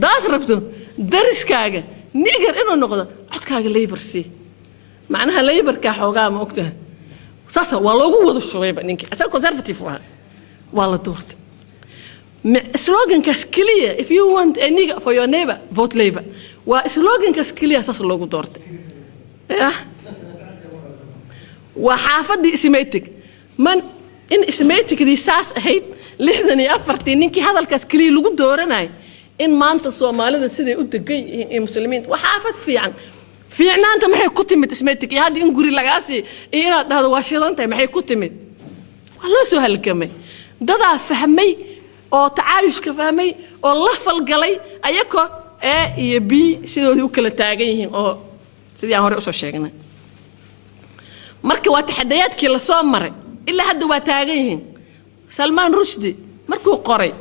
daad rabto dariskaaga nigar inuu noqdo codkaaga labor si macnaha laborka xoogaa ma ogtahay saasa waa loogu wada shubay ninkii asaga conservative waa la doortay slogan-kaas kaliya if you want a nigger for your neighbor vote labor waa slogan-kaas kaliya saas loogu doortay waa xaafadii ismeytig man in ismeytigdii saas ahayd 64 ninkii hadalkaas kaliya lagu dooranay in maanta Soomaalida siday u degay ee muslimiin waxa xaafad fiicnaanta maxay ku timid ismeytig iyo hadii in guri lagaasi inaad dhahdo waa shidantay maxay ku timid waa loo soo halgamay dadaa fahmay oo tacaayushka fahmay oo la falgalay ayako A iyo B sidoodii u kala taagan yihiin oo sidii aan hore u soo sheegnay marka waa taxadiyaadkii la soo maray ilaa hadda waa taagan yihiin Salman Rushdie markuu qoray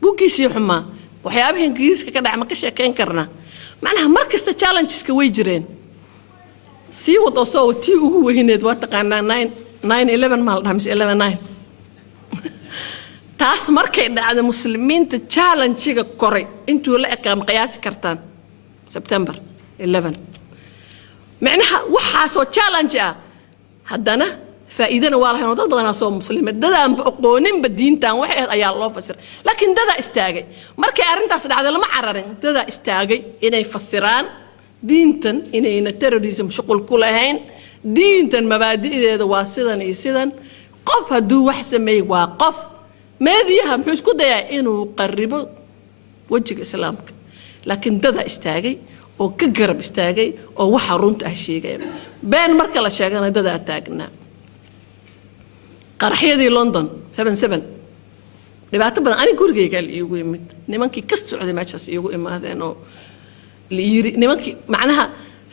buugiisii xumaa waxyaabaha Ingiriiska ka dhacay ma ka sheekayn karnaa macnaha markasta challengeska way jireen si wad oo soo tii ugu weyneed waa taqaanaa 9/11 maal dhamis 11/9 taas markay dhacday muslimiinta challenge-ga koray intuu la aqaam qiyaasi kartaan September 11 macnaha waxa soo challenge ah haddana faa'iidana waa lahayn dad badan oo muslimiin dadaan aqoonin diintan wax ayaa loo fasir laakiin dada istaagay markay arintaas dhacday lama cararin dada istaagay inay fasiraan diintan inayna terrorism shaqul ku lahayn diintan mabaadi'deeda waa sidan iyo sidan qof haduu wax sameey waa qof meediyaha muxuu isku dayaa inuu qaribo wajiga islaamka laakiin dada istaagay oo ka garab istaagay oo waxa runta ah sheegay been marka la sheegana dada taagnaa qaraxyadii London 77 dhibaato badan ani gurigeyga iigu yimid nimankii ka socday meeshaas iigu imaadeen oo liiri nimankii macnaha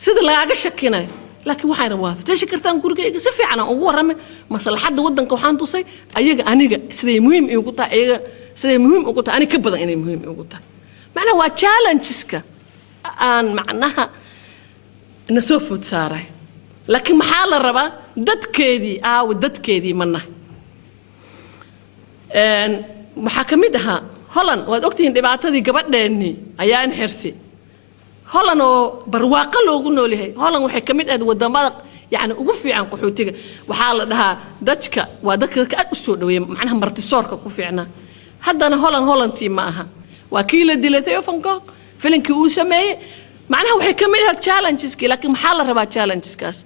sida lagaaga shakinay laakiin waxayna waaftay kartaan gurigeyga si fiican ugu waramay maslaxada wadanka waxaan tusay ayaga aniga siday muhiim iigu tahay ayaga siday muhiim ugu tahay ani ka badan inay muhiim iigu tahay macnaha waa challengeska aan macnaha nasoo food saaray laakiin maxaa la rabaa dadkeedii manna waxa kamid aha Holland waad ogtiin dhibaatadii gabadheeni ayaa in xirsi Holland oo barwaaqo loogu noolyahay Holland waxay kamid ahayd wadamada yaani ugu fiican qaxootiga waxa la dhahaa dadka waa dadka aad u soo dhaweeyay macnaha martisoorka ku fiicnaa haddana Hollandtii ma aha waa kii la dilay Theo filinkii uu sameeyay macnaha waxay kamid ahayd challengeski laakiin maxaa la rabaa challengeskaas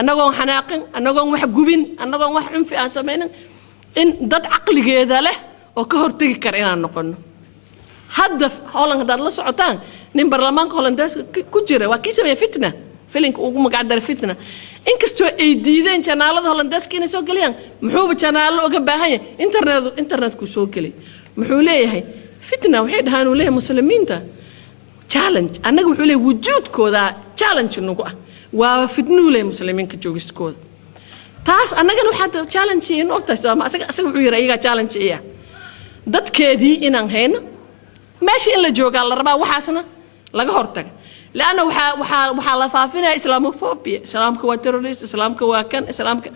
anagoo xanaaqin anagoo wax gubin anagoo wax cunfi aan sameeynin in dad aqligeeda leh oo ka hortagi kar inaan noqono hadda Holland dad la socotaan nin baarlamaanka Hollandaas ku jira waa kii sameeyay fitna filinka ugu magac daray fitna inkastoo ay diideen janaalada Hollandaaska inay soo galiyaan muxuu janaalo uga baahan yahay internetku soo galay muxuu leeyahay fitna waxay dhahaan uu leeyahay muslimiinta challenge anaga wuxuu leeyahay wujuudkooda challenge nagu ah waa fitnuule muslimiinka joogistooda taas annagana waxa challenge in ogtahay Soomaa asaga wuxuu yiri ayaga challenge ah dadkeedii inaan hayno meeshii in la jooga la rabaa waxaasna laga hortago laana waxa la faafinaya islamophobia islaamka waa terrorist islaamka waa kan islaamka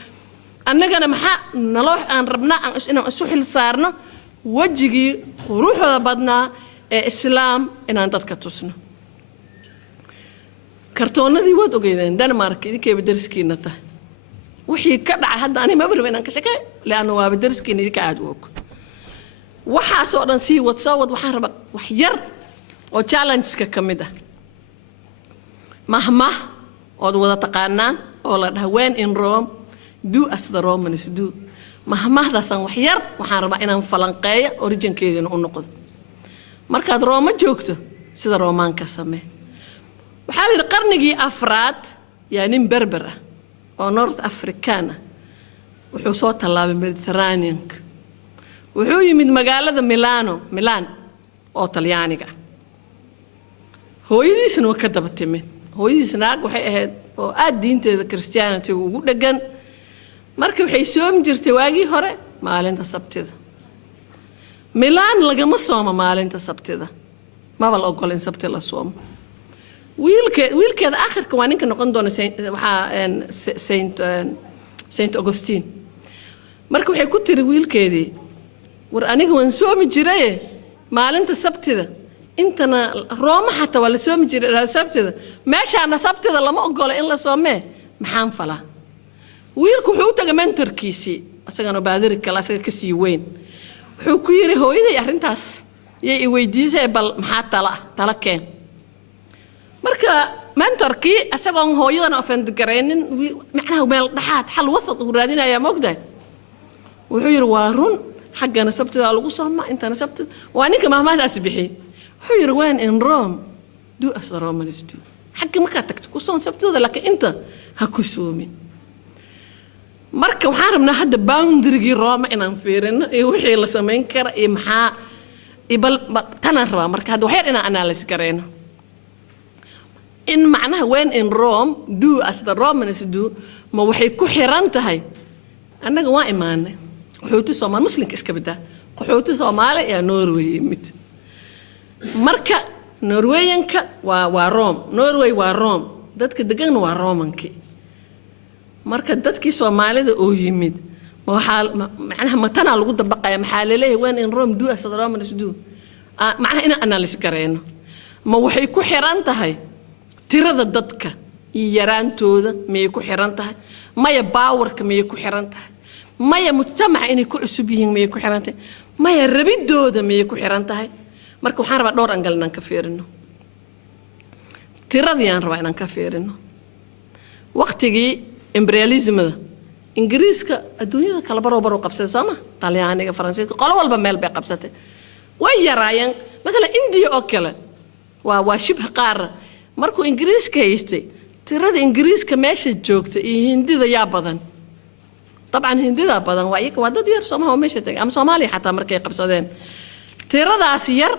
annagana maxaa naloo aan rabnaa inaan isu xil saarno wajigii quruxda badnaa ee islaam inaan dadka tusno kartoonadii wad ogeydeen Denmark idinkeeba dariskiina tahay wixii ka dhacay hadda ani ma barba inaan ka shaqeey laana waa dariskiina idinka aad u og waxa soo dhan si WhatsApp waxaan rabaa wax yar oo challengeska kamid ah mahma oo wada taqaanaan oo la dhahay when in Rome do as the Romans do mahmahdasan wax yar waxaan rabaa inaan falanqeeyo originkeedina u noqdo markaad Rome joogto sida Roomaanka samee waxaa la qarnigii afraad yaa nin berber ah oo North African wuxuu soo talaabay Mediterranean wuxuu yimid magaalada Milan oo Talyaaniga hooyadiisna waa ka daba timid hooyadiisna waxay ahayd oo aad diinteeda Christianity ugu dhagan marka waxay soo jirtay waagii hore maalinta Sabtida Milan lagama soomo maalinta Sabtida ma wal ogolin Sabti la soomo wiilkeeda aakhirka waa ninka noqon doona Saint Augustine marka waxay ku tiri wiilkeedii war aniga waan soomi jiray maalinta Sabtida intana rooma xataa waa la soomi jiray sabtida meeshaana sabtida lama ogola in la soomee maxaan falaa wiilku wuxuu u tagay mentorkiisii asagana baadiri kale asaga ka sii weyn wuxuu ku yiri hooyaday arrintaas yay i weydiisay bal maxaa tala keen marka mentorkii asagoon hooyadana offend gareynin macnaha meel dhaxaad xal wasat u raadinaya moogday wuxuu yiri waa run xaggana sabtida lagu soomaa intana sabtida waa ninka mahmaadaas bixi wuxuu yiri when in Rome do as the Romans do xagga markaa tagto ku soon sabtida laakiin inta ha ku soomin marka waxaan rabnaa hadda boundary-gii Rome inaan fiirino iyo wixii la sameyn kara iyo maxaa ibal tanaan rabaa marka hadda waxyar inaan analysis gareyno in macnaha when in Rome do as the Romans do ma waxay ku xiran tahay annaga waa imaanay qaxooti Soomaali muslimka iska badaa qaxooti Soomaali ee Norway mid marka Norweyanka waa Rome Norway waa Rome dadka degan waa Romanki marka dadkii Soomaalida oo yimid ma waxa macnaha matana lagu dabaqay maxaa leeyahay when in Rome do as the Romans do macnaha ina analysis gareyno ma waxay ku xiran tahay tirada dadka iyo yaraantooda miyay ku xiran tahay maya powerka miyay ku xiran tahay maya mujtamaca inay ku cusub yihiin miyay ku xiran tahay maya rabidooda miyay ku xiran tahay marka waxaan rabaa dhowr angal inaan ka fiirino tiradii aan rabaa inaan ka fiirino waqtigii imperialismada ingiriiska adduunyada kala baro qabsatay Soomaa Talyaaniga Faransiiska qolo walba meel bay qabsatay way yaraayeen mesela India oo kale waa shibh qaar markuu ingiriiska haystay tirada ingiriiska meesha joogta iyo hindida yaa badan طبعا hindida badan waa iyaga dad yar Soomaa meesha tagay ama Soomaaliya xataa markay qabsadeen tiradaas yar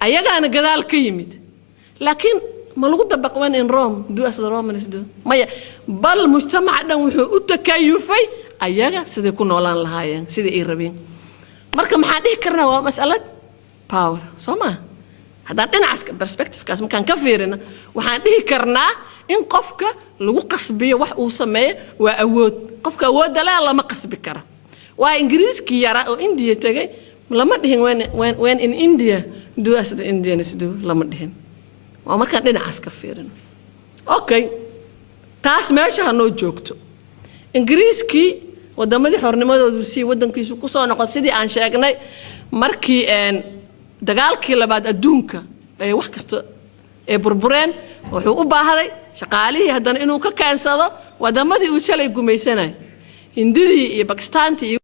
ayagaana gadaal ka yimid laakiin ma lagu dabaqwan in Rome do as the Romans do maya bal mujtamaca dhan wuxuu u takayufay ayaga sidii ku noolaan lahaayeen sidii ay rabeen marka maxaa dhihi karnaa waa mas'alad power Soomaa haddaan dhinacaas perspective-kaas markaan ka fiirino waxaan dhihi karnaa in qofka lagu qasbiyo wax uu sameeyo waa awood qofka awoodda lama qasbi kara waa ingiriiskii yara oo India tagay lama dhihin when in India do as the Indians do lama dhihin waa markaan dhinacaas ka fiirino okay taas meesha hanoo joogto ingiriiskii wadamadii xornimadoodu si wadankiisu ku soo noqon sidii aan sheegnay markii dagaalkii labaad adduunka ay wax kasta ee burbureen wuxuu u baahday shaqaalihii haddana inuu ka kaansado wadamadii uu shalay gumaysanay hindidii iyo Pakistaantii